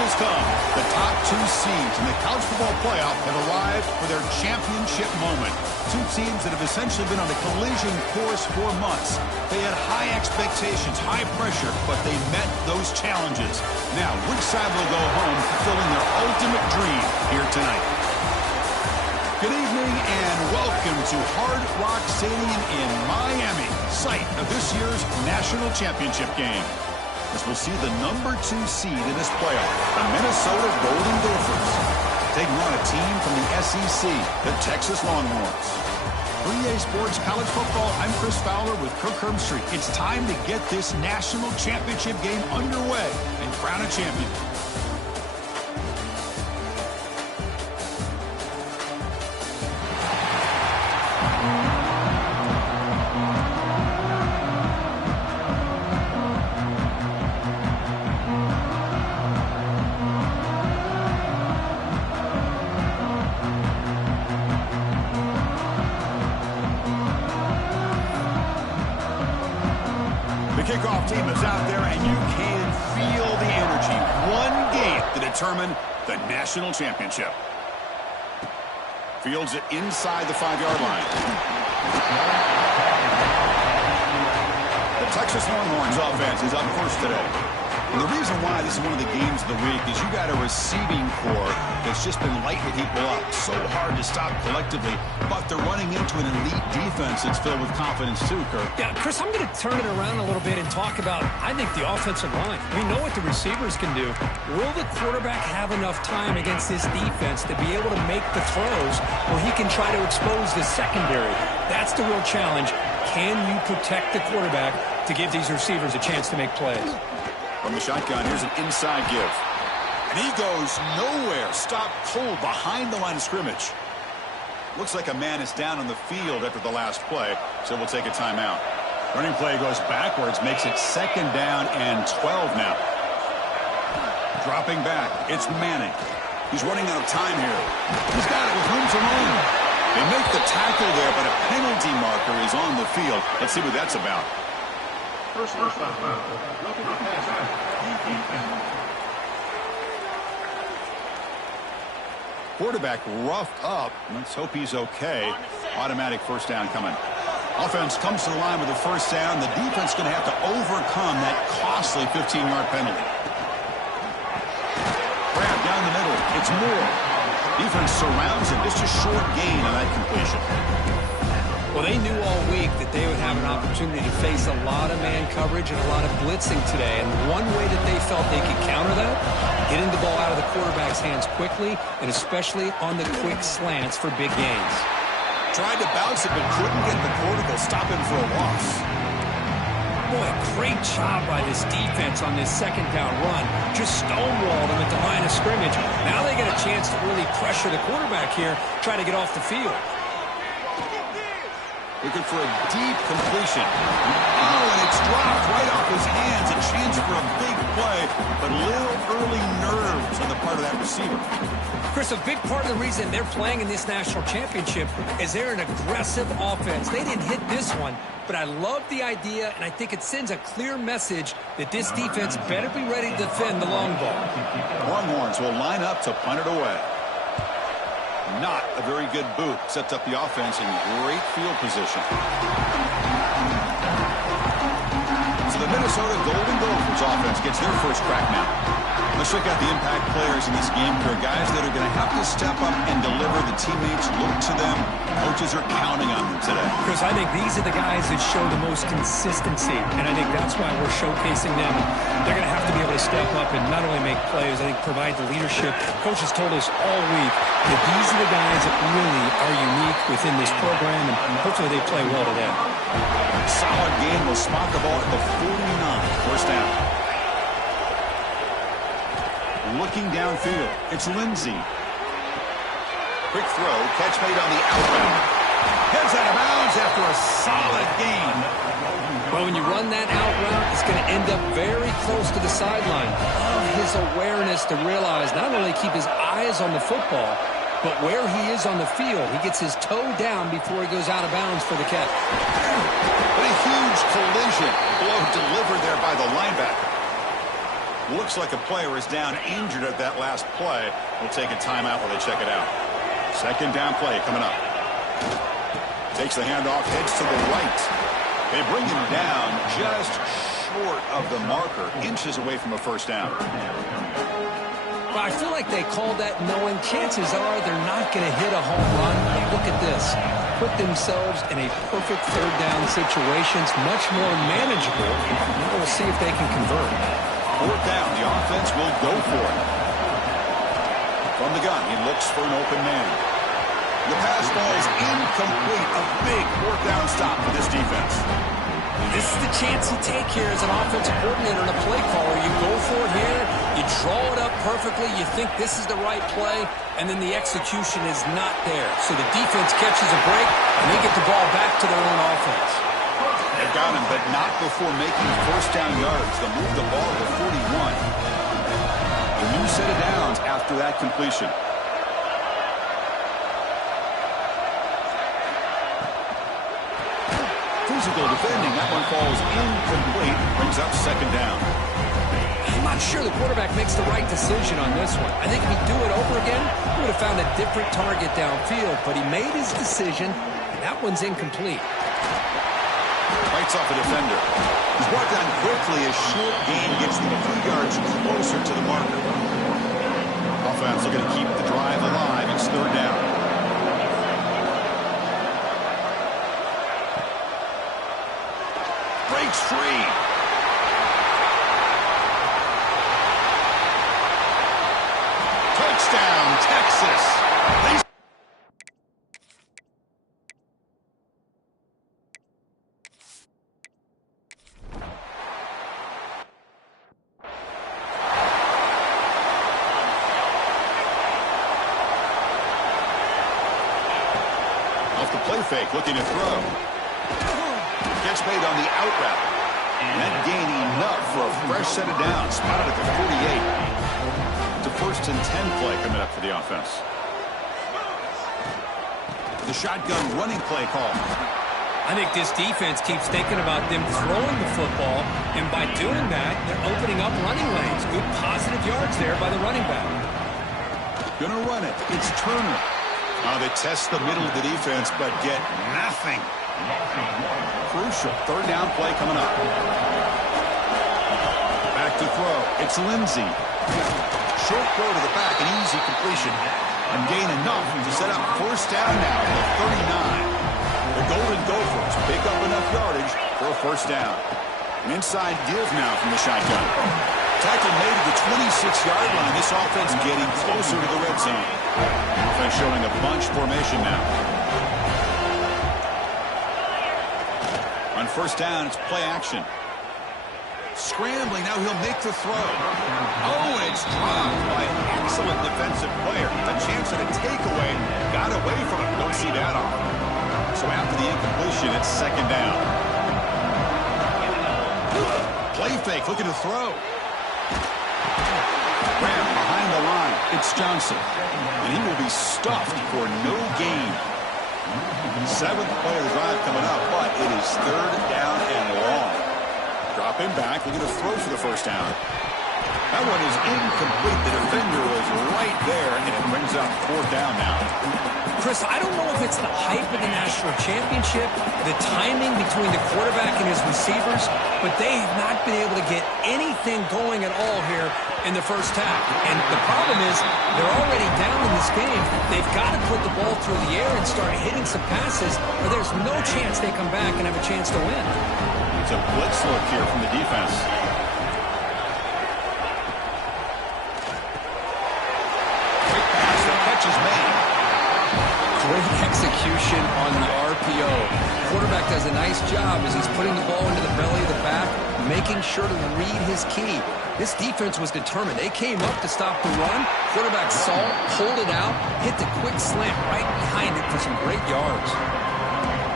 has come. The top two seeds in the college football playoff have arrived for their championship moment. Two teams that have essentially been on a collision course for months. They had high expectations, high pressure, but they met those challenges. Now, which side will go home fulfilling their ultimate dream here tonight? Good evening and welcome to Hard Rock Stadium in Miami, site of this year's national championship game. As we'll see the number 2 seed in this playoff, the Minnesota Golden Gophers, taking on a team from the SEC, the Texas Longhorns. 3A Sports College Football, I'm Chris Fowler with Kirk Herbstreit. It's time to get this national championship game underway and crown a champion. The kickoff team is out there, and you can feel the energy. One game to determine the national championship. Fields it inside the 5-yard line. The Texas Longhorns offense is up first today. And the reason why this is one of the games of the week is you got a receiving core that's just been lighting people up. So hard to stop collectively, but they're running into an elite defense that's filled with confidence too, Kirk. Yeah, Chris, I'm going to turn it around a little bit and talk about, I think, the offensive line. We know what the receivers can do. Will the quarterback have enough time against this defense to be able to make the throws where he can try to expose the secondary? That's the real challenge. Can you protect the quarterback to give these receivers a chance to make plays? From the shotgun, here's an inside give. And he goes nowhere. Stop cold behind the line of scrimmage. Looks like a man is down on the field after the last play, so we'll take a timeout. Running play goes backwards, makes it 2nd down and 12 now. Dropping back, it's Manning. He's running out of time here. He's got it with room to run. They make the tackle there, but a penalty marker is on the field. Let's see what that's about. Quarterback roughed up. Let's hope he's okay. Automatic first down coming. Offense comes to the line with a first down. The defense going to have to overcome that costly 15-yard penalty. Grab down the middle. It's Moore. Defense surrounds him. Just a short gain on that completion. Well, they knew all week that they would have an opportunity to face a lot of man coverage and a lot of blitzing today. And one way that they felt they could counter that, getting the ball out of the quarterback's hands quickly, and especially on the quick slants for big gains. Tried to bounce it, but couldn't get the quarterback to stop him for a loss. Boy, great job by this defense on this 2nd down run. Just stonewalled him at the line of scrimmage. Now they get a chance to really pressure the quarterback here, try to get off the field. Looking for a deep completion. Oh, and it's dropped right off his hands. A chance for a big play, but little early nerves on the part of that receiver. Chris, a big part of the reason they're playing in this national championship is they're an aggressive offense. They didn't hit this one, but I love the idea, and I think it sends a clear message that this defense better be ready to defend the long ball. Longhorns will line up to punt it away. Not a very good boot. Sets up the offense in great field position. So the Minnesota Golden Gophers offense gets their first crack now. Let's check out the impact players in this game. There are guys that are going to have to step up and deliver. The teammates look to them. Coaches are counting on them today. Chris, I think these are the guys that show the most consistency, and I think that's why we're showcasing them. They're going to have to be able to step up and not only make plays, I think provide the leadership. Coaches told us all week that these are the guys that really are unique within this program, and hopefully they play well today. Solid game. Will spot the ball at the 49. First down. Looking downfield, it's Lindsey. Quick throw, catch made on the outbound. Heads out of bounds after a solid gain. Well, when you run that out route, it's going to end up very close to the sideline. Love his awareness to realize not only keep his eyes on the football, but where he is on the field. He gets his toe down before he goes out of bounds for the catch. But a huge collision. Blow delivered there by the linebacker. Looks like a player is down injured at that last play. We'll take a timeout while they check it out. Second down play coming up. Takes the handoff, heads to the right. They bring him down just short of the marker, inches away from a first down. Well, I feel like they called that knowing chances are they're not going to hit a home run. But look at this. Put themselves in a perfect third down situation. It's much more manageable. Now we'll see if they can convert. Fourth down, the offense will go for it. From the gun, he looks for an open man. The pass falls incomplete. A big fourth down stop for this defense. This is the chance you take here as an offensive coordinator and a play caller. You go for it here, you draw it up perfectly, you think this is the right play, and then the execution is not there. So the defense catches a break, and they get the ball back to their own offense. They've got him, but not before making first down yards. They'll move the ball to 41. A new set of downs after that completion. Physical defending. That one falls incomplete. Brings up second down. I'm not sure the quarterback makes the right decision on this one. I think if he'd do it over again, he would have found a different target downfield. But he made his decision, and that one's incomplete. Bites off a defender. He's brought down quickly. A short gain gets them a few yards closer to the marker. Offense looking to keep the drive alive. It's third down. Breaks free. Touchdown, Texas. Off the play fake, looking to throw. Catch made on the out route. And that gain enough for a fresh set of downs. Spotted at the 48. It's a first and 10 play coming up for the offense. The shotgun running play call. I think this defense keeps thinking about them throwing the football, and by doing that, they're opening up running lanes. Good positive yards there by the running back. Gonna run it. It's Turner. They test the middle of the defense, but get nothing. Crucial. Third down play coming up. Back to throw. It's Lindsey. Short throw to the back, an easy completion. And gain enough to set up first down now at the 39. The Golden Gophers pick up enough yardage for a first down. An inside give now from the shotgun. Tackle made at the 26-yard line. This offense getting closer to the red zone. Offense showing a bunch formation now. On first down, it's play action. Scrambling, now he'll make the throw. Oh, and it's dropped by an excellent defensive player. A chance at a takeaway. Got away from him. Don't see that often. So after the incompletion, it's second down. Play fake, looking to throw. Graham behind the line. It's Johnson. And he will be stuffed for no gain. Seventh play of the drive coming up, but it is third down and long. Drop him back. We're going to throw for the first down. That one is incomplete. The defender was right there, and it brings up fourth down now. Chris, I don't know if it's the hype of the national championship, the timing between the quarterback and his receivers, but they have not been able to get anything going at all here in the first half. And the problem is they're already down in this game. They've got to put the ball through the air and start hitting some passes, or there's no chance they come back and have a chance to win. It's a blitz look here from the defense. Quick pass, the catch is made. Great execution on the RPO. Quarterback does a nice job as he's putting the ball into the belly of the back, making sure to read his key. This defense was determined. They came up to stop the run. Quarterback saw it, pulled it out, hit the quick slant right behind it for some great yards.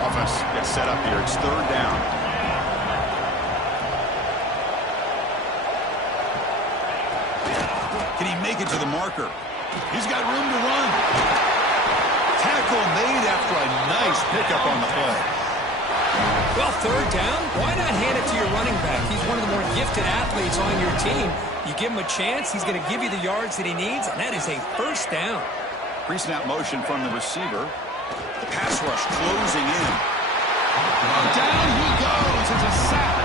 Offense gets set up here. It's third down. Can he make it to the marker? He's got room to run. Tackle made after a nice pickup on the play. Well, third down, why not hand it to your running back? He's one of the more gifted athletes on your team. You give him a chance, he's going to give you the yards that he needs, and that is a first down. Pre-snap motion from the receiver. The pass rush closing in. Down he goes. It's a sack.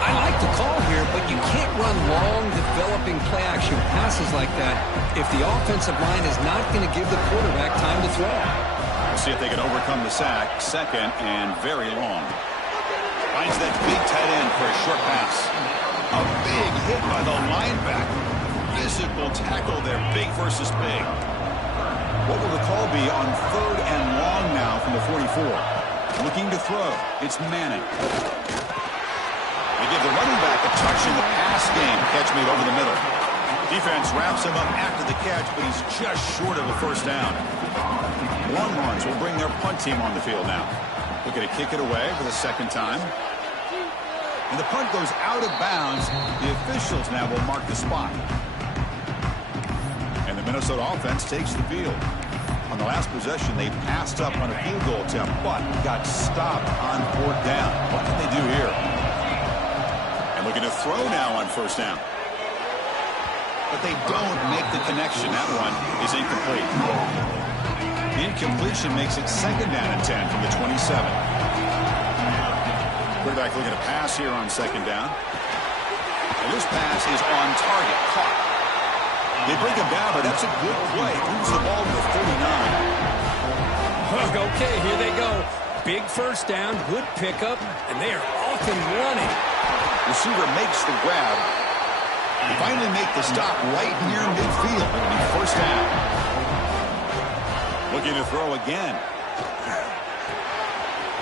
I like the call here, but you can't run long, developing play-action passes like that if the offensive line is not going to give the quarterback time to throw. We'll see if they can overcome the sack. Second and very long. Finds that big tight end for a short pass. A big hit by the linebacker. Physical tackle there, big versus big. What will the call be on third and long now from the 44? Looking to throw. It's Manning. They give the running back a touch in the pass game. Catch made over the middle. Defense wraps him up after the catch, but he's just short of a first down. Longhorns will bring their punt team on the field now. Looking to kick it away for the second time. And the punt goes out of bounds. The officials now will mark the spot. And the Minnesota offense takes the field. On the last possession, they passed up on a field goal attempt, but got stopped on fourth down. What can they do here? And looking to throw now on first down. But they don't make the connection. That one is incomplete. The incompletion makes it second down and 10 from the 27. Quarterback looking to pass here on second down. And this pass is on target. Caught. They bring him down, but that's a good play. Moves the ball to the 49. Okay, here they go. Big first down, good pickup, and they are off and running. Receiver makes the grab. They finally make the stop right near midfield. It'll be first down. Looking to throw again.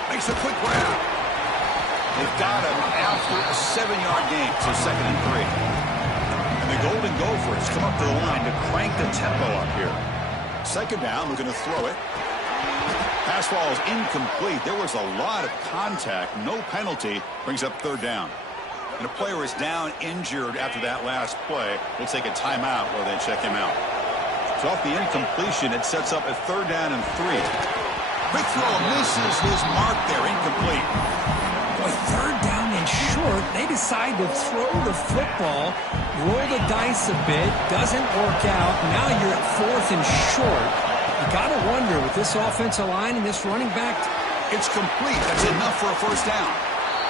Makes a quick grab. They've got him after a 7-yard gain, so second and 3. And the Golden Gophers come up to the line to crank the tempo up here. Second down, looking to throw it. Pass ball is incomplete. There was a lot of contact. No penalty. Brings up third down. And a player is down injured after that last play. We'll take a timeout while they check him out. So off the incompletion, it sets up a third down and 3. Quick throw misses his mark there. Incomplete. Boy, third down and short. They decide to throw the football, roll the dice a bit. Doesn't work out. Now you're at fourth and short. You got to wonder with this offensive line and this running back. It's complete. That's enough for a first down.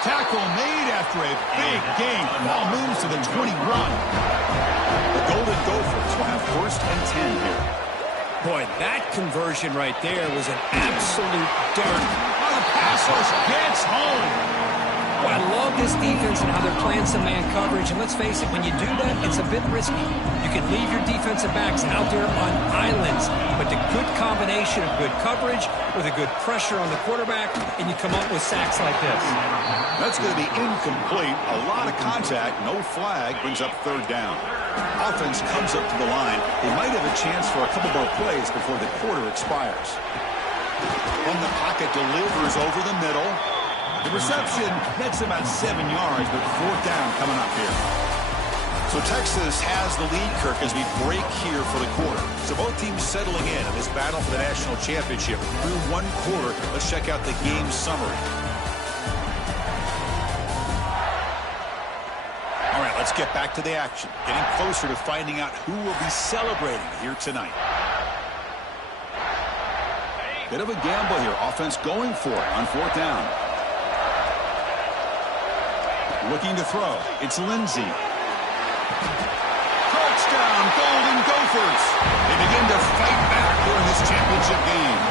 Tackle made after a big gain. Ball moves to the 21. The Golden Gophers will have first and 10 here. Boy, that conversion right there was an absolute dart. The pass rush gets home. Well, I love this defense and how they're playing some man coverage. And let's face it, when you do that, it's a bit risky. You can leave your defensive backs out there on islands. But the good combination of good coverage with a good pressure on the quarterback, and you come up with sacks like this. That's going to be incomplete. A lot of contact, no flag, brings up third down. Offense comes up to the line. They might have a chance for a couple more plays before the quarter expires. From the pocket, delivers over the middle. The reception nets about 7 yards, but fourth down coming up here. So Texas has the lead, Kirk, as we break here for the quarter. So both teams settling in this battle for the national championship. Through one quarter, let's check out the game summary. All right, let's get back to the action. Getting closer to finding out who will be celebrating here tonight. Bit of a gamble here. Offense going for it on fourth down. Looking to throw. It's Lindsey. Touchdown, Golden Gophers. They begin to fight back here in this championship game.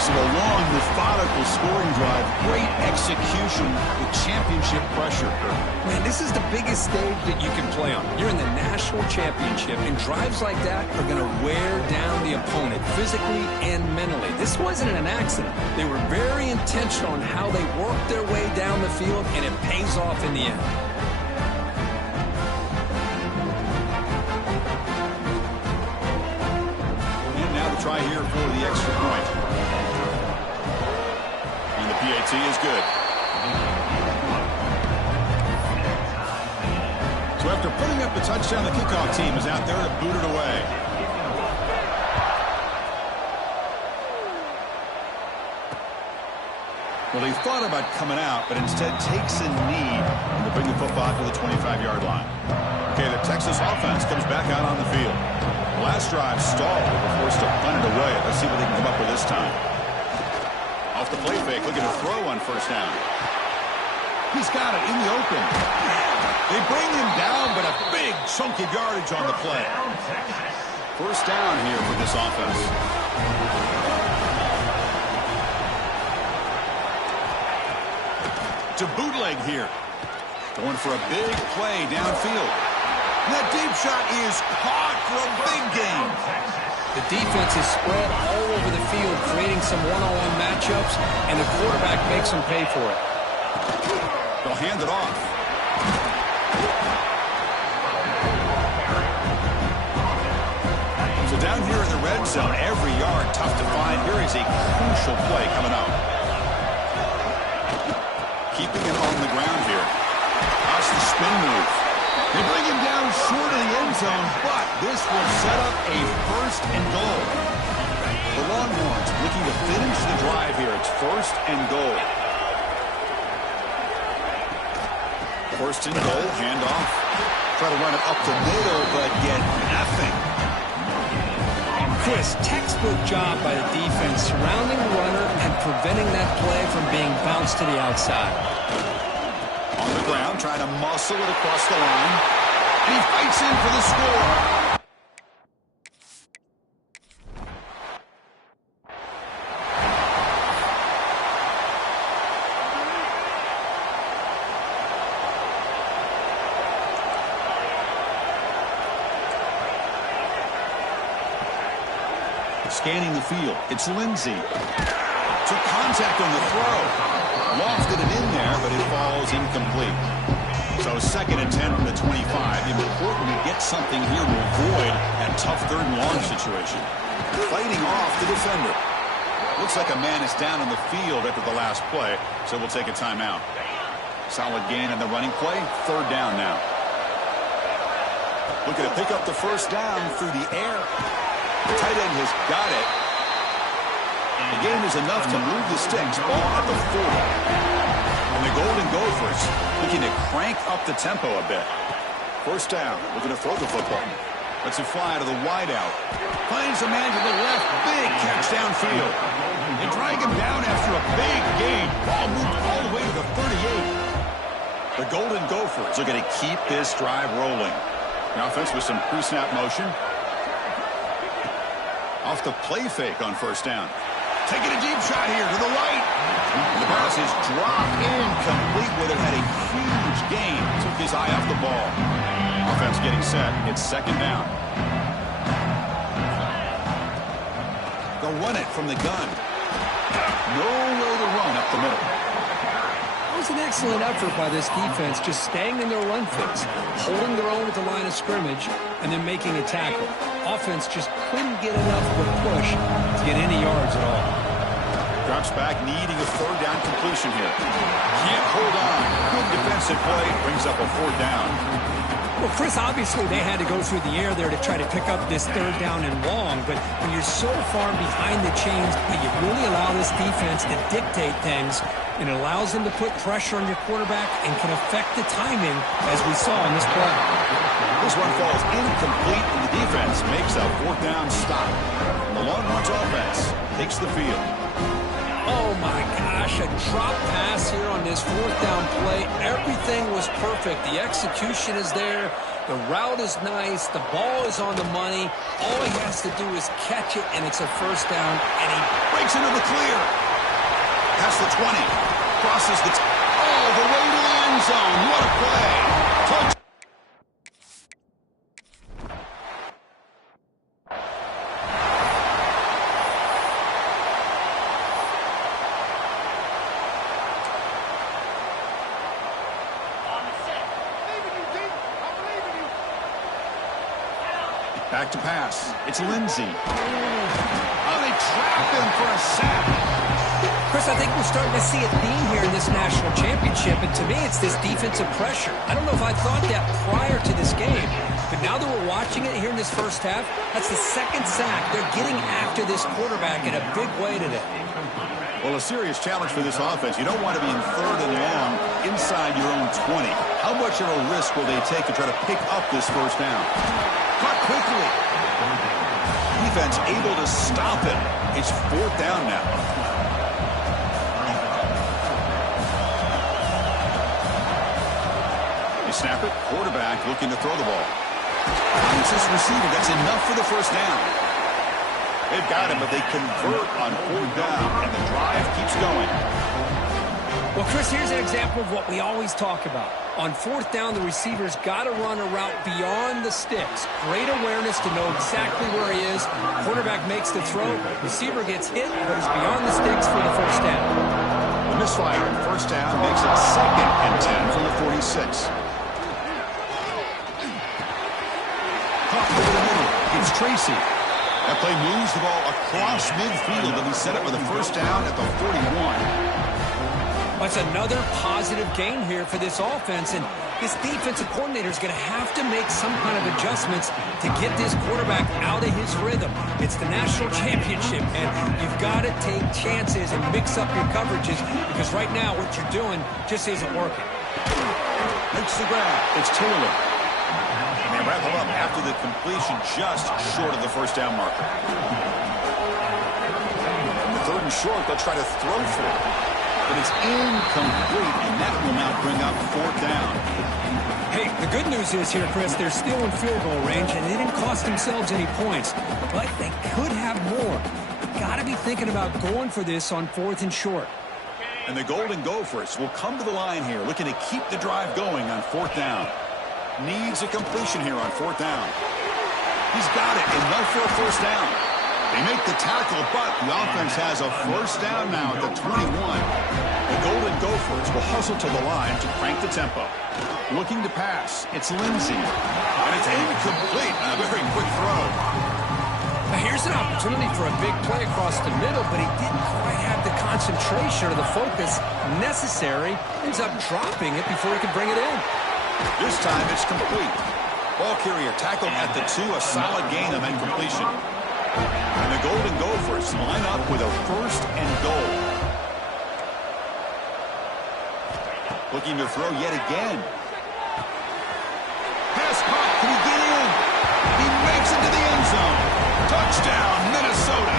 So a long, methodical scoring drive. Great execution with championship pressure. Man, this is the biggest stage that you can play on. You're in the national championship, and drives like that are going to wear down the opponent physically and mentally. This wasn't an accident. They were very intentional on how they worked their way down the field, and it pays off in the end. And now the try here for the extra point. And the PAT is good. So after putting up the touchdown, the kickoff team is out there to boot it away. Well, he thought about coming out, but instead takes a knee and to bring the football to the 25-yard line. Okay, the Texas offense comes back out on the field. Last drive stalled. They were forced to punt it away. Let's see what they can come up with this time. Off the play fake, looking to throw on first down. He's got it in the open. They bring him down, but a big chunk of yardage on the play. First down here for this offense. To bootleg here. Going for a big play downfield. And that deep shot is caught for a big gain. The defense is spread all over the field, creating some one-on-one matchups, and the quarterback makes them pay for it. They'll hand it off. So down here in the red zone, every yard tough to find. Here is a crucial play coming up. Keeping it on the ground here. How's the spin move? They bring him down short of the end zone, but this will set up a first and goal. The Longhorns looking to finish the drive here. It's first and goal. First and goal, handoff. Try to run it up the middle, but get nothing. Chris, textbook job by the defense, surrounding the runner and preventing that play from being bounced to the outside. On the ground, trying to muscle it across the line. And he fights in for the score. Scanning the field, it's Lindsey. Took contact on the throw. Lofted it in there, but it falls incomplete. So 2nd and 10 from the 25. Important to get something here to avoid that tough 3rd and long situation. Fighting off the defender. Looks like a man is down on the field after the last play, so we'll take a timeout. Solid gain on the running play. 3rd down now. Looking to pick up the first down through the air. The tight end has got it. The gain is enough to move the sticks. Ball at the 40. And the Golden Gophers looking to crank up the tempo a bit. First down. Looking to throw the football. Lets it fly to the wideout. Finds a man to the left. Big catch downfield. They drag him down after a big gain. Ball moved all the way to the 38. The Golden Gophers are going to keep this drive rolling. The offense with some pre-snap motion. Off the play fake on first down. Taking a deep shot here to the right. The pass is dropped incomplete with it. Had a huge gain. Took his eye off the ball. Offense getting set. It's 2nd down. They'll run it from the gun. Nowhere to run up the middle. It was an excellent effort by this defense, just staying in their run fix, holding their own at the line of scrimmage, and then making a tackle. Offense just couldn't get enough of a push to get any yards at all. Drops back, needing a 3rd down completion here. Can't hold on. Good defensive play. Brings up a 4th down. Well, Chris, obviously they had to go through the air there to try to pick up this 3rd down and long, but when you're so far behind the chains, you really allow this defense to dictate things, and it allows them to put pressure on your quarterback and can affect the timing, as we saw in this play. This one falls incomplete, and the defense makes a 4th down stop. The Longhorns offense takes the field. Oh, my gosh, a drop pass here on this 4th down play. Everything was perfect. The execution is there. The route is nice. The ball is on the money. All he has to do is catch it, and it's a first down, and he breaks into the clear. Past the 20. Crosses all the way to the end zone. What a play. Touch. Back to pass. It's Lindsey. Oh, they trap him for a sack. Chris, I think we're starting to see a theme here in this national championship, and to me it's this defensive pressure. I don't know if I thought that prior to this game, But now that we're watching it here in this first half, that's the second sack. They're getting after this quarterback in a big way today. Well, a serious challenge for this offense. You don't want to be in 3rd and long inside your own 20. How much of a risk will they take to try to pick up this first down? Caught quickly. Defense able to stop it. It's 4th down now. They snap it. Quarterback looking to throw the ball. Finds this receiver. That's enough for the first down. They've got him, but they convert on 4th down, and the drive keeps going. Well, Chris, here's an example of what we always talk about. On 4th down, the receiver's got to run a route beyond the sticks. Great awareness to know exactly where he is. Quarterback makes the throw. Receiver gets hit, but is beyond the sticks for the first down. The misfire on 1st down makes it 2nd and 10 from the 46. Caught over the middle. It's Tracy. That play moves the ball across midfield, and we set it for the first down at the 41. That's another positive gain here for this offense, and this defensive coordinator is going to have to make some kind of adjustments to get this quarterback out of his rhythm. It's the national championship, and you've got to take chances and mix up your coverages, because right now what you're doing just isn't working. Makes the grab. It's Taylor. And they wrap him up after the completion just short of the first down marker. The 3rd and short, they'll try to throw for it. But it's incomplete, and that will now bring up 4th down. Hey, the good news is here, Chris, they're still in field goal range, and they didn't cost themselves any points. But they could have more. Got to be thinking about going for this on 4th and short. And the Golden Gophers will come to the line here, looking to keep the drive going on 4th down. Needs a completion here on 4th down. He's got it, enough for a first down. They make the tackle, but the offense has a first down now at the 21. The Golden Gophers will hustle to the line to crank the tempo. Looking to pass, it's Lindsey. And it's incomplete. A very quick throw. Now here's an opportunity for a big play across the middle, but he didn't quite have the concentration or the focus necessary. Ends up dropping it before he could bring it in. This time it's complete. Ball carrier tackled at the 2, a solid gain of incompletion. And the Golden Gophers line up with a 1st and goal. Looking to throw yet again. Pass caught. Can he get in? He makes it to the end zone. Touchdown, Minnesota.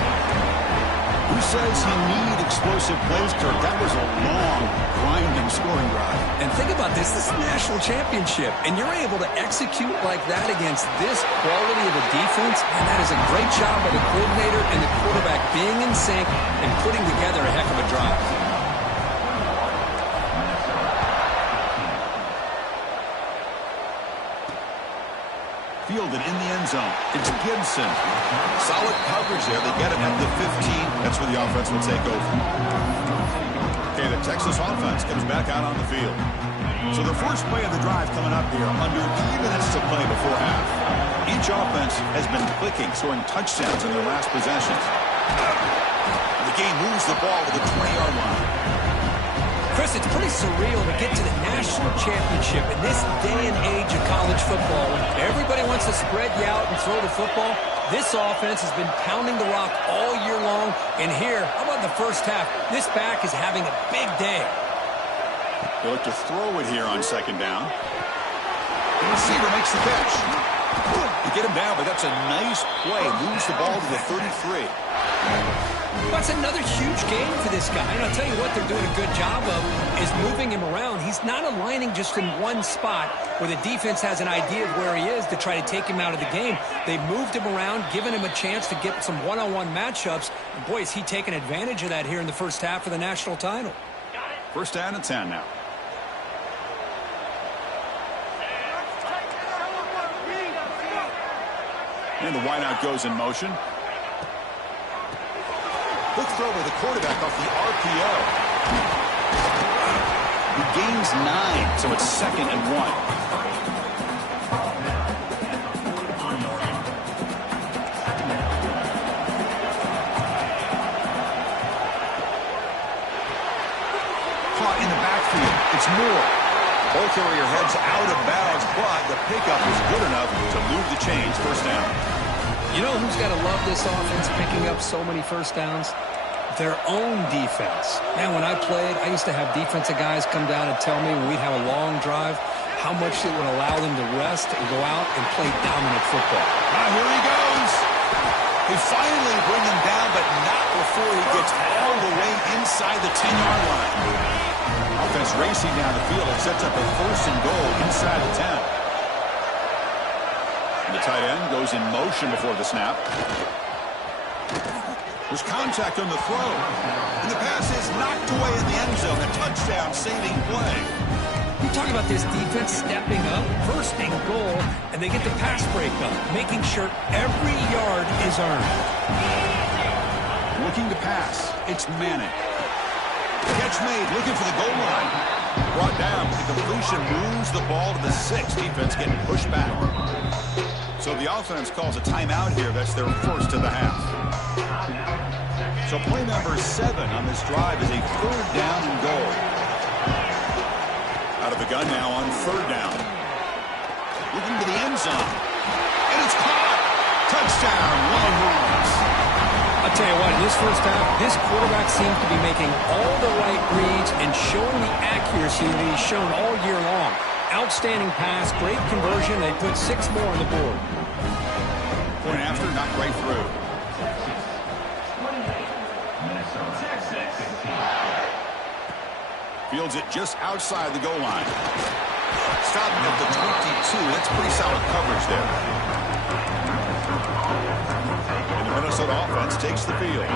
Who says he needed explosive plays, Kirk? That was a long, grinding scoring drive. And think about this. This is a national championship, and you're able to execute like that against this quality of a defense, and that is a great job by the coordinator and the quarterback being in sync and putting together a heck of a drive. Fielded in the end zone. It's Gibson. Solid coverage there. They get it at the 15. That's where the offense will take over. Okay, the Texas offense comes back out on the field. So the first play of the drive coming up here, under 3 minutes to play before half. Each offense has been clicking, scoring touchdowns in their last possessions. The game moves the ball to the 20-yard line. Chris, it's pretty surreal to get to the national championship in this day and age of college football. When everybody wants to spread you out and throw the football, this offense has been pounding the rock all year long. And here, how about the first half? This back is having a big day. They look to throw it here on 2nd down. The receiver makes the catch. They get him down, but that's a nice play. Moves the ball to the 33. That's another huge game for this guy. And I'll tell you what they're doing a good job of is moving him around. He's not aligning just in one spot where the defense has an idea of where he is to try to take him out of the game. They've moved him around, given him a chance to get some one-on-one matchups. And boy, is he taking advantage of that here in the first half of the national title. First down and 10 now. And the wideout goes in motion. Quick throw by the quarterback off the RPO. He gains 9, so it's 2nd and 1. Caught in the backfield. It's Moore. Ball carrier heads out of bounds, but the pickup was good enough to move the chains. First down. You know who's got to love this offense picking up so many first downs? Their own defense. Man, when I played, I used to have defensive guys come down and tell me when we'd have a long drive how much it would allow them to rest and go out and play dominant football. Now here he goes. They finally bring him down, but not before he gets all the way inside the 10-yard line. Offense racing down the field. It sets up a first and goal inside the 10. And the tight end goes in motion before the snap. There's contact on the throw. And the pass is knocked away in the end zone. A touchdown-saving play. You talk about this defense stepping up, first and goal, and they get the pass break up, making sure every yard is earned. Looking to pass. It's Manning. Catch made, looking for the goal line. Brought down, but the completion moves the ball to the 6. Defense getting pushed back. So the offense calls a timeout here. That's their first of the half. So play number 7 on this drive is a 3rd down and goal. Out of the gun now on 3rd down. Looking to the end zone. And it's caught. Touchdown, Longhorns. I'll tell you what, in this first half, this quarterback seems to be making all the right reads and showing the accuracy that he's shown all year long. Outstanding pass, great conversion. They put 6 more on the board. Point after, not right through. Fields it just outside the goal line. Stopping at the 22. That's pretty solid coverage there. And the Minnesota offense takes the field.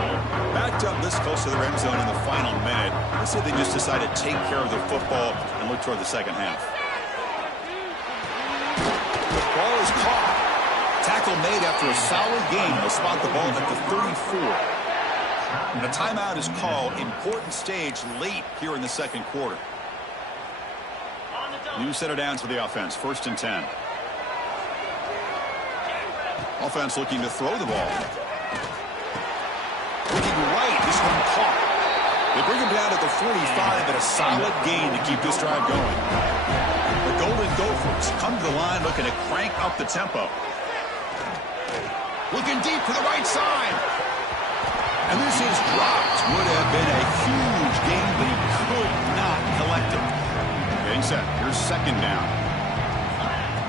Backed up this close to their end zone in the final minute. Let's say they just decided to take care of the football and look toward the second half. The ball is caught. Tackle made after a solid gain. They'll spot the ball at the 34. And a timeout is called. Important stage late here in the second quarter. New set of downs for the offense. 1st and 10. Offense looking to throw the ball. Looking right. This one caught. They bring him down at the 45, but a solid gain to keep this drive going. The Golden Gophers come to the line looking to crank up the tempo. Looking deep to the right side. And this is dropped. Would have been a huge gain, but he could not collect it. Getting set. Here's 2nd down.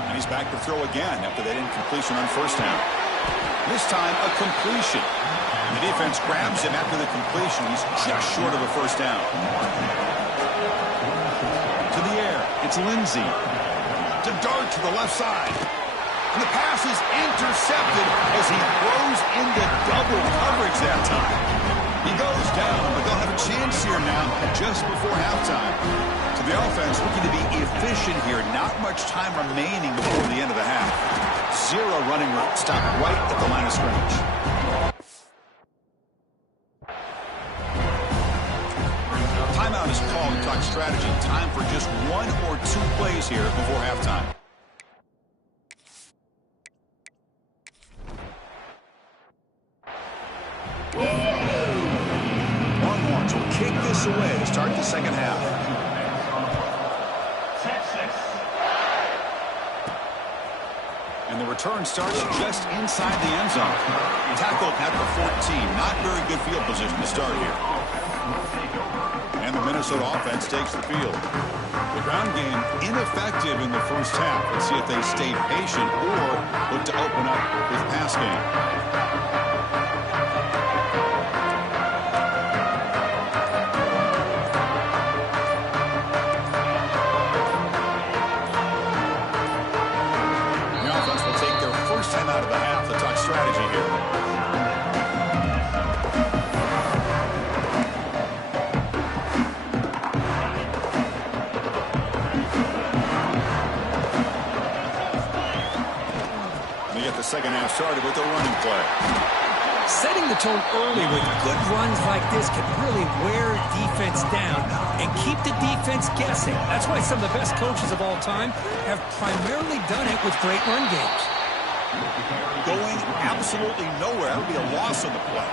And he's back to throw again after that incompletion on 1st down. This time, a completion. And the defense grabs him after the completion. He's just short of a 1st down. To the air. It's Lindsey. To dart to the left side. And the pass is intercepted as he throws into double coverage that time. He goes down, but they'll have a chance here now just before halftime. So the offense looking to be efficient here. Not much time remaining before the end of the half. 0 running room. Stop right at the line of scrimmage. Timeout is called to talk strategy. Time for just 1 or 2 plays here before halftime. Longhorns will kick this away to start the second half. And the return starts just inside the end zone. Tackled at the 14. Not very good field position to start here. And the Minnesota offense takes the field. The ground game ineffective in the first half. Let's see if they stay patient or look to open up with pass game. Time out of the half to talk strategy here. They get the second half started with a running play. Setting the tone early with good runs like this can really wear defense down and keep the defense guessing. That's why some of the best coaches of all time have primarily done it with great run games. Going absolutely nowhere. That would be a loss on the play.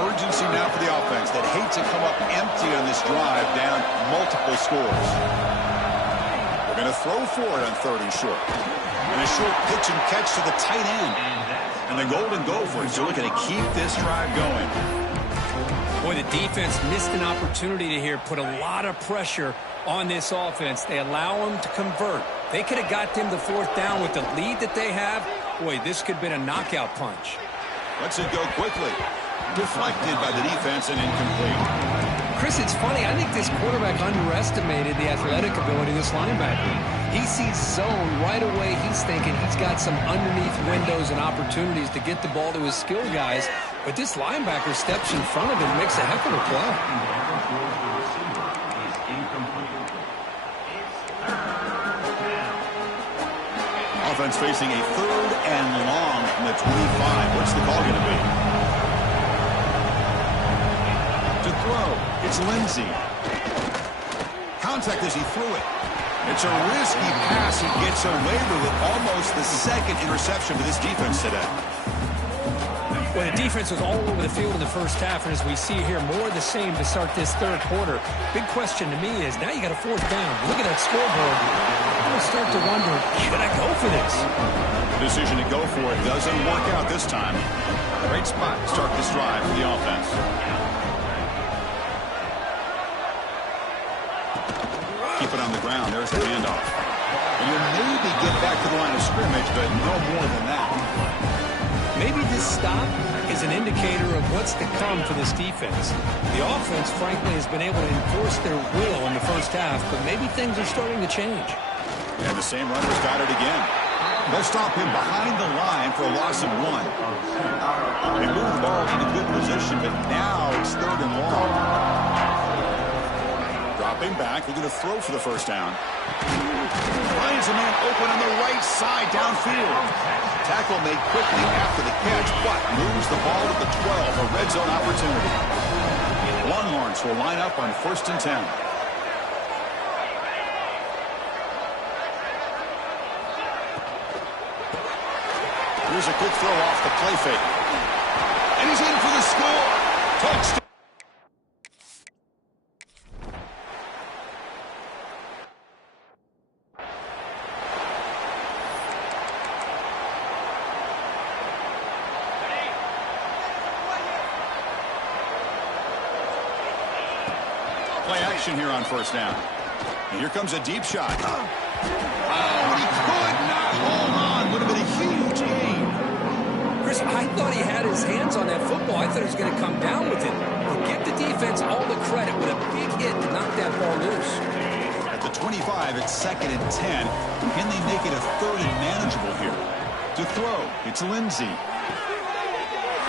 Urgency now for the offense that hate to come up empty on this drive, down multiple scores. They're going to throw for it on 3rd and short. And a short pitch and catch to the tight end. And the Golden Gophers are looking to keep this drive going. Boy, the defense missed an opportunity to here, put a lot of pressure on this offense. They allow them to convert. They could have got them to 4th down with the lead that they have. Boy, this could have been a knockout punch. Lets it go quickly. Deflected by the defense and incomplete. Chris, it's funny. I think this quarterback underestimated the athletic ability of this linebacker. He sees zone right away. He's thinking he's got some underneath windows and opportunities to get the ball to his skill guys. But this linebacker steps in front of him and makes a heck of a play. Offense facing a 3rd and long from the 25. What's the call going to be? To throw, it's Lindsey. Contact as he threw it. It's a risky pass. He gets away with it. Almost the 2nd interception for this defense today. Well, the defense was all over the field in the first half, and as we see here, more of the same to start this 3rd quarter. Big question to me is, now you got a 4th down. Look at that scoreboard. I'm going to start to wonder, should I go for this? The decision to go for it doesn't work out this time. Great spot to start this drive for the offense. Keep it on the ground. There's the handoff. And you'll maybe get back to the line of scrimmage, but no more than that. Maybe this stop is an indicator of what's to come for this defense. The offense, frankly, has been able to enforce their will in the first half, but maybe things are starting to change. And the same runner's got it again. They'll stop him behind the line for a loss of 1. They move the ball into good position, but now it's 3rd and long. Dropping back, they're going to throw for the 1st down. Finds a man open on the right side downfield. Tackle made quickly after the catch, but moves the ball to the 12, a red zone opportunity. Longhorns will line up on 1st and 10. Here's a quick throw off the play fake. And he's in for the score. Touchdown. Play action here on 1st down. And here comes a deep shot. Oh, he could not hold on. Would have been a huge gain. Chris, I thought he had his hands on that football. I thought he was going to come down with it. But give the defense all the credit with a big hit to knock that ball loose. At the 25, it's 2nd and 10. Can they make it a 3rd and manageable here? To throw, it's Lindsey.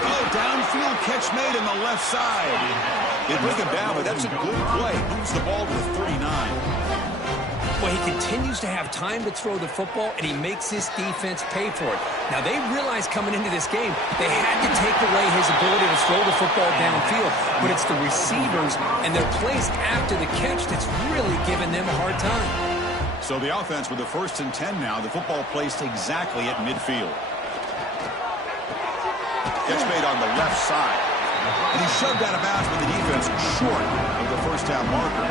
Oh, downfield catch made on the left side. They bring him down, but that's a good play. Moves the ball to the 39. Well, he continues to have time to throw the football, and he makes his defense pay for it. Now, they realized coming into this game they had to take away his ability to throw the football downfield, but it's the receivers and their plays after the catch that's really giving them a hard time. So the offense with the 1st and 10 now, the football placed exactly at midfield. Catch made on the left side. And he shoved out of bounds with the defense short of the 1st down marker.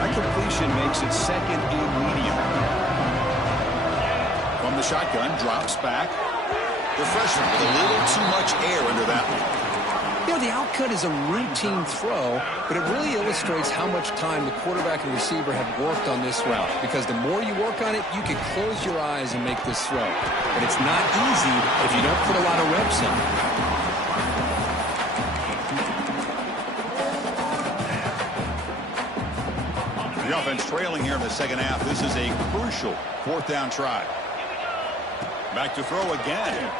That completion makes it 2nd and medium. From the shotgun, drops back. The freshman with a little too much air under that one. You know, the outcut is a routine throw, but it really illustrates how much time the quarterback and receiver have worked on this route. Because the more you work on it, you can close your eyes and make this throw. But it's not easy if you don't put a lot of reps in. The offense trailing here in the 2nd half. This is a crucial 4th down try. Back to throw again.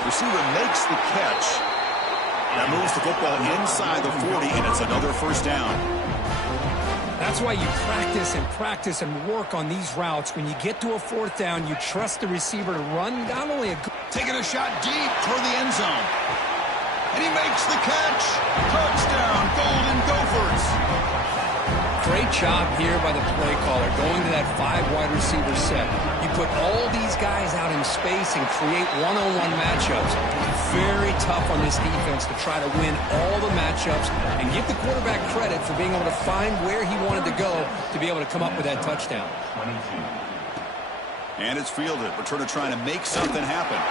Receiver makes the catch. That moves the football inside the 40, and it's another 1st down. That's why you practice and work on these routes. When you get to a 4th down, you trust the receiver to run not only a good... Taking a shot deep toward the end zone. And he makes the catch. Touchdown, Golden Gophers. Great job here by the play caller, going to that 5 wide receiver set. You put all these guys out in space and create one-on-one matchups. Very tough on this defense to try to win all the matchups and give the quarterback credit for being able to find where he wanted to go to be able to come up with that touchdown. And it's fielded. Returner trying to make something happen.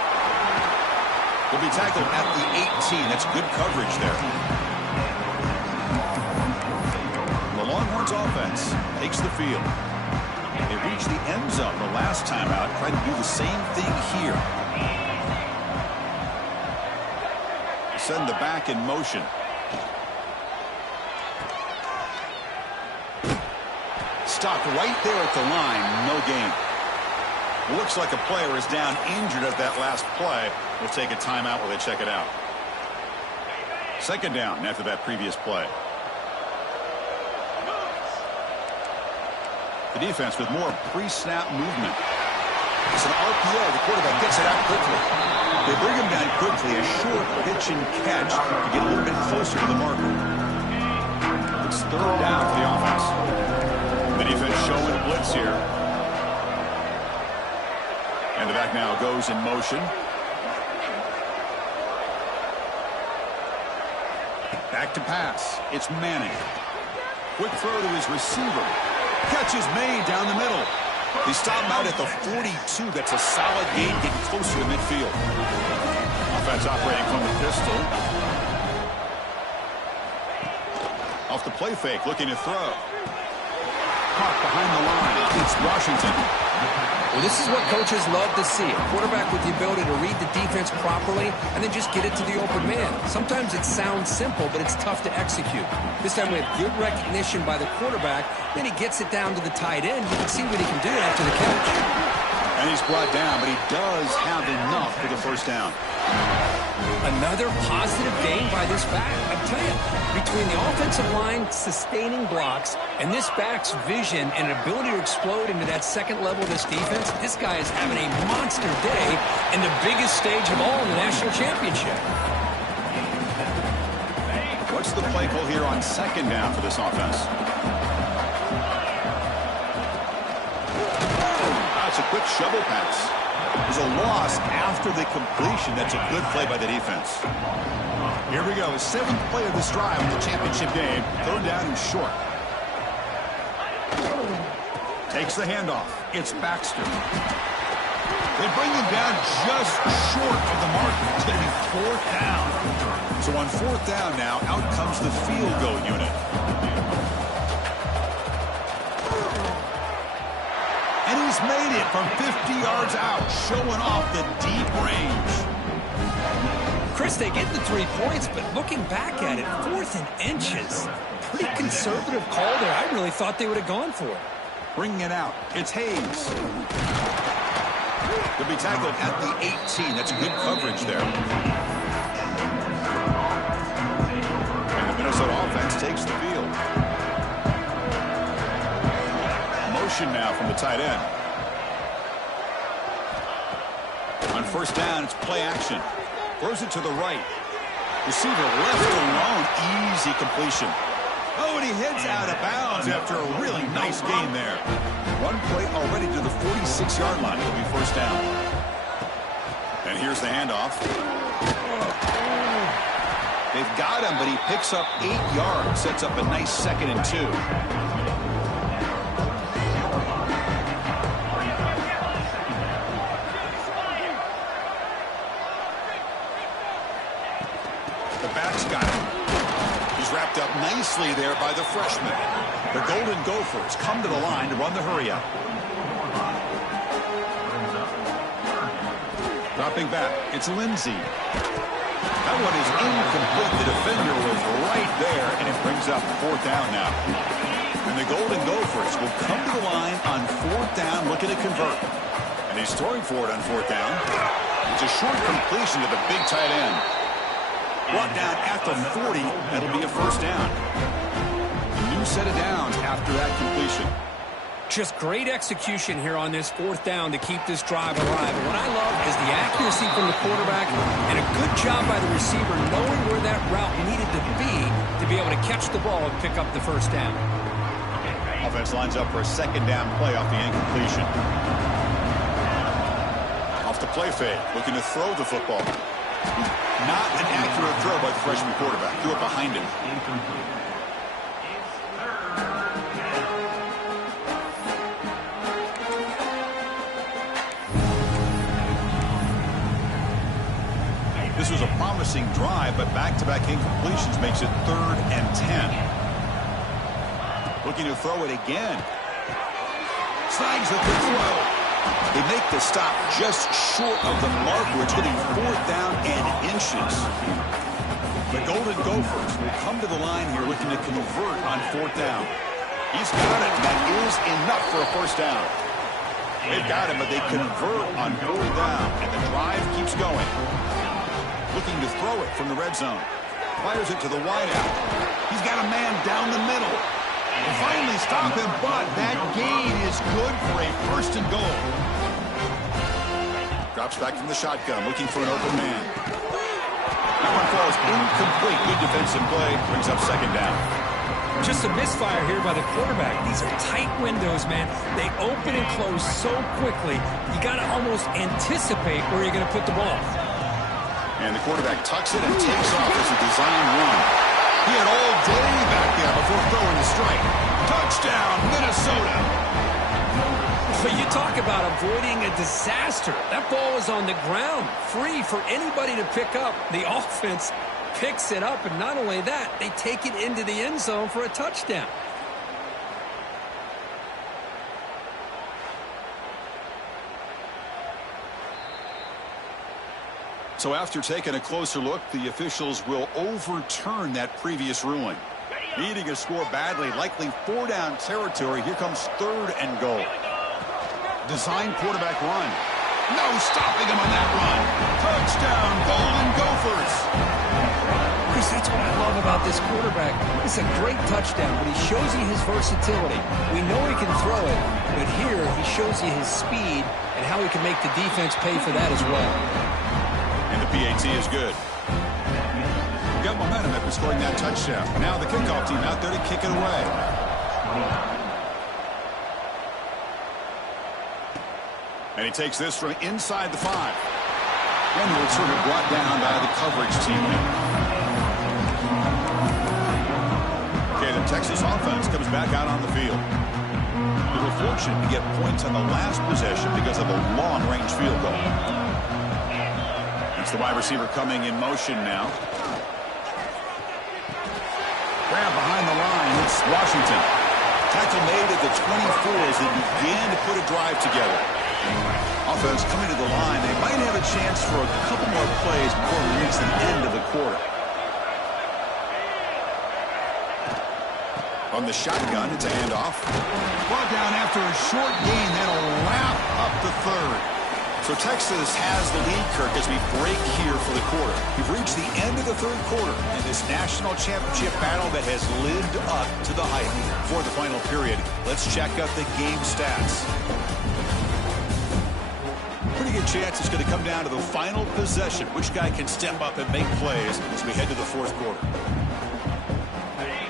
He'll be tackled at the 18. That's good coverage there. The Longhorns offense takes the field. They reached the end zone the last time out. Trying to do the same thing here. Send the back in motion. Stopped right there at the line. No gain. Looks like a player is down injured at that last play. We'll take a timeout while they check it out. Second down after that previous play. The defense with more pre-snap movement. It's an RPO. The quarterback gets it out quickly. They bring him down quickly. A short pitch and catch to get a little bit closer to the marker. It's third down for the offense. The defense showing blitz here. And the back now goes in motion. Back to pass. It's Manning. Quick throw to his receiver. Catch is made down the middle. They stop him out at the 42. That's a solid gain, getting closer to midfield. Offense operating from the pistol. Off the play fake, looking to throw. Caught behind the line. It's Washington. Well, this is what coaches love to see. A quarterback with the ability to read the defense properly and then just get it to the open man. Sometimes it sounds simple, but it's tough to execute. This time we have good recognition by the quarterback. Then he gets it down to the tight end. You can see what he can do after the catch. And he's brought down, but he does have enough for the first down. Another positive gain by this back. I tell you, between the offensive line sustaining blocks and this back's vision and ability to explode into that second level of this defense, this guy is having a monster day in the biggest stage of all in the national championship. What's the play call here on second down for this offense? That's a quick shovel pass. There's a loss after the completion. That's a good play by the defense. Here we go. 7th play of this drive in the championship game. Third down and short. Takes the handoff. It's Baxter. They bring him down just short of the mark. It's going to be 4th down. So on 4th down now, out comes the field goal unit. And he's made it from 50 yards out, showing off the deep range. Chris, they get the 3 points, but looking back at it, 4th and inches. Pretty conservative call there. I really thought they would have gone for it. Bringing it out. It's Hayes. He'll be tackled at the 18. That's good coverage there. And the Minnesota offense takes the field. Motion now from the tight end. On first down, it's play action. Throws it to the right. Receiver left alone. Easy completion. Oh, and he heads out of bounds after a really nice gain there. One play already to the 46-yard line. It'll be first down. And here's the handoff. They've got him, but he picks up 8 yards. Sets up a nice 2nd and 2. Up nicely there by the freshman. The Golden Gophers come to the line to run the hurry up. Dropping back, it's Lindsey. That one is incomplete. The defender was right there, and it brings up 4th down now. And the Golden Gophers will come to the line on 4th down, looking to convert. And he's throwing for it on 4th down. It's a short completion to the big tight end. Brought down at the 40, that'll be a first down. A new set of downs after that completion. Just great execution here on this 4th down to keep this drive alive. And what I love is the accuracy from the quarterback and a good job by the receiver knowing where that route needed to be able to catch the ball and pick up the first down. Offense lines up for a second down play off the incompletion. Off the play fake, looking to throw the football. Not an accurate throw by the freshman quarterback. Threw it behind him. This was a promising drive, but back-to-back incompletions makes it 3rd and 10. Looking to throw it again. Snags the good throw. They make the stop just short of the marker. It's getting 4th down and inches. The Golden Gophers will come to the line here looking to convert on 4th down. He's got it. That is enough for a first down. They've got him, but they convert on 4th down, and the drive keeps going. Looking to throw it from the red zone. Fires it to the wideout. He's got a man down the middle. Will finally stop him, but that gain is good for a 1st and goal. Drops back from the shotgun, looking for an open man. That one falls incomplete. Good defensive play. Brings up 2nd down. Just a misfire here by the quarterback. These are tight windows, man. They open and close so quickly. You got to almost anticipate where you're going to put the ball. And the quarterback tucks it and takes off as a design run. He had all day back there before throwing the strike. Touchdown, Minnesota. But you talk about avoiding a disaster. That ball is on the ground, free for anybody to pick up. The offense picks it up, and not only that, they take it into the end zone for a touchdown. So after taking a closer look, the officials will overturn that previous ruling. Needing a score badly, likely 4-down territory. Here comes 3rd and goal. Design quarterback run. No stopping him on that run. Touchdown, Golden Gophers. Chris, that's what I love about this quarterback. It's a great touchdown, but he shows you his versatility. We know he can throw it, but here he shows you his speed and how he can make the defense pay for that as well. And the PAT is good. Got momentum after scoring that touchdown. Now the kickoff team out there to kick it away. And he takes this from inside the 5. And he'll sort of brought down by the coverage team. Okay, the Texas offense comes back out on the field. They were fortunate to get points on the last possession because of a long-range field goal. It's the wide receiver coming in motion now. Grab behind the line. It's Washington. Tackle made at the 24 as they began to put a drive together. Offense coming to the line. They might have a chance for a couple more plays before we reach the end of the quarter. On the shotgun, it's a handoff. Brought down after a short gain. That'll wrap up the 3rd. So Texas has the lead, Kirk, as we break here for the quarter. We've reached the end of the 3rd quarter in this national championship battle that has lived up to the hype. For the final period, let's check out the game stats. Pretty good chance it's going to come down to the final possession. Which guy can step up and make plays as we head to the 4th quarter.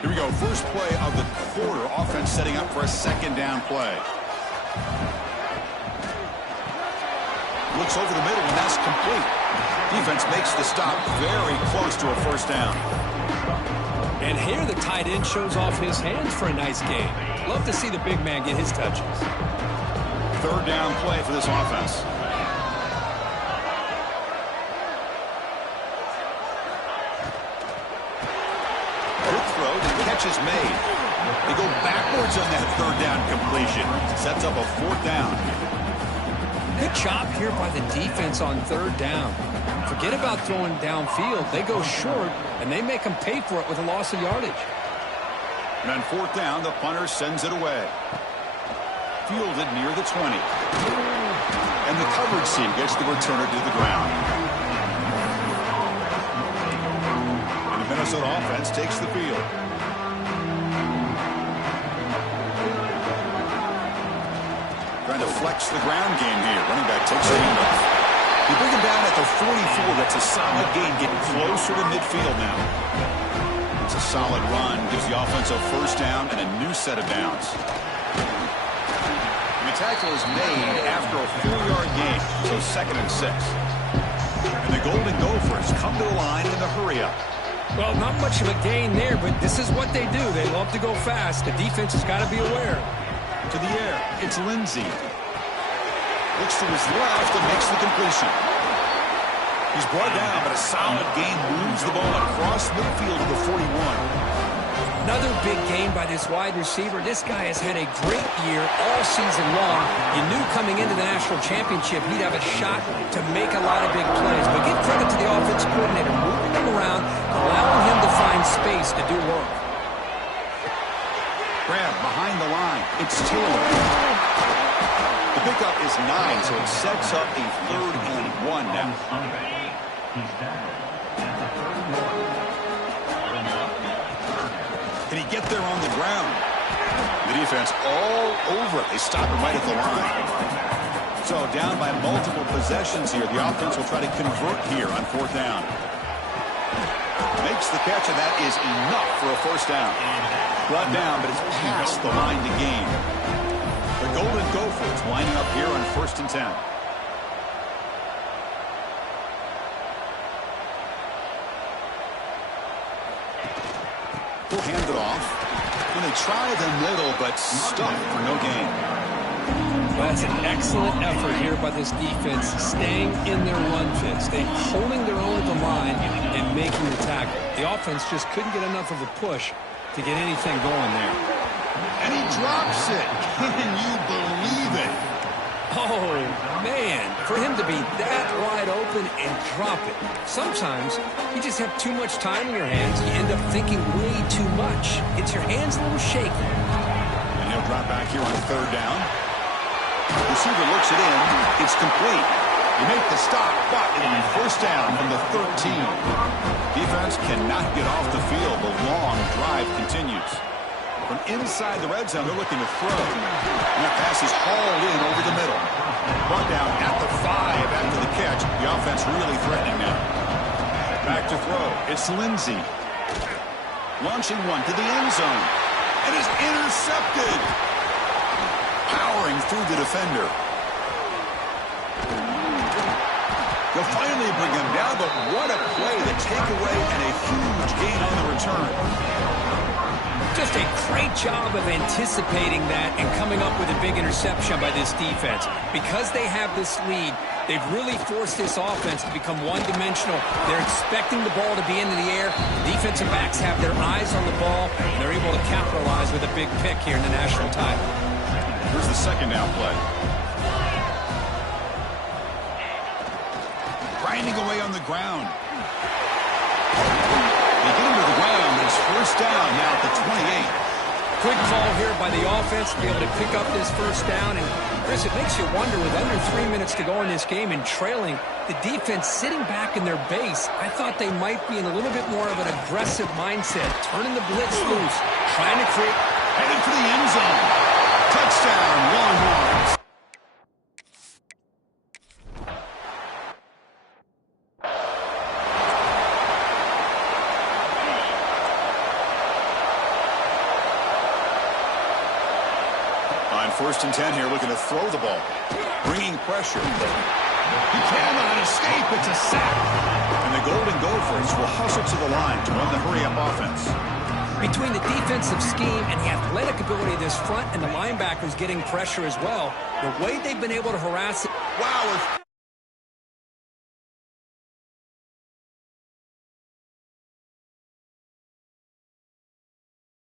Here we go. First play of the quarter. Offense setting up for a 2nd down play. Looks over the middle, and that's complete. Defense makes the stop very close to a 1st down. And here the tight end shows off his hands for a nice gain. Love to see the big man get his touches. 3rd down play for this offense. Good throw, the catch is made. They go backwards on that 3rd down completion. Sets up a 4th down. Good job here by the defense on 3rd down. Forget about throwing downfield. They go short, and they make them pay for it with a loss of yardage. And on 4th down, the punter sends it away. Fielded near the 20. And the coverage team gets the returner to the ground. And the Minnesota offense takes the field. Trying to flex the ground game here. Running back takes the handoff. You bring him down at the 44. That's a solid gain, getting closer to midfield now. It's a solid run gives the offense a first down and a new set of downs. The tackle is made after a 4-yard gain, so 2nd and 6. And the Golden Gophers come to the line in the hurry-up. Well, not much of a gain there, but this is what they do. They love to go fast. The defense has got to be aware. To the air, it's Lindsey. Looks to his left and makes the completion. He's brought down, but a solid gain moves the ball across midfield to the 41. Another big game by this wide receiver. This guy has had a great year all season long. You knew coming into the national championship he'd have a shot to make a lot of big plays. But give credit to the offensive coordinator, moving him around, allowing him to find space to do work. Grab behind the line. It's Taylor. The pickup is 9, so it sets up a 3rd and 1 now. Can he get there on the ground? The defense all over it. They stop him right at the line. So down by multiple possessions here. The offense will try to convert here on 4th down. Makes the catch, and that is enough for a first down. Brought down, but it's past the line to gain. The Golden Gophers lining up here on 1st and 10. He'll hand it off. And they try the middle, but stuck for no gain. Well, that's an excellent effort here by this defense, staying in their run fits. They're holding their own at the line and making the tackle. The offense just couldn't get enough of a push to get anything going there. And he drops it. Can you believe it? Oh, man, for him to be that wide open and drop it. Sometimes you just have too much time in your hands. You end up thinking way too much. It's your hands a little shaky. And he'll drop back here on 3rd down. Receiver looks it in. It's complete. You make the stop, but it'll be 1st down from the 13. Defense cannot get off the field. The long drive continues. From inside the red zone, they're looking to throw. And that pass is hauled in over the middle. Brought down at the 5 after the catch. The offense really threatening now. Back to throw. It's Lindsey. Launching one to the end zone. And is intercepted. Powering through the defender. They'll finally bring him down, but what a play. The takeaway and a huge gain on the return. Just a great job of anticipating that and coming up with a big interception by this defense. Because they have this lead, they've really forced this offense to become one-dimensional. They're expecting the ball to be into the air. Defensive backs have their eyes on the ball, and they're able to capitalize with a big pick here in the national title. Here's the 2nd down play. Grinding away on the ground. They get him to the ground. It's 1st down now at the 28. Quick call here by the offense to be able to pick up this 1st down. And, Chris, it makes you wonder, with under 3 minutes to go in this game and trailing, the defense sitting back in their base, I thought they might be in a little bit more of an aggressive mindset, turning the blitz loose, trying to create... Headed for the end zone. Touchdown, Longhorns. On 1st and 10 here, looking to throw the ball. Bringing pressure. He cannot escape. It's a sack. And the Golden Gophers will hustle to the line to run the hurry-up offense. Between the defensive scheme and the athletic ability of this front and the linebackers getting pressure as well, the way they've been able to harass it. Wow.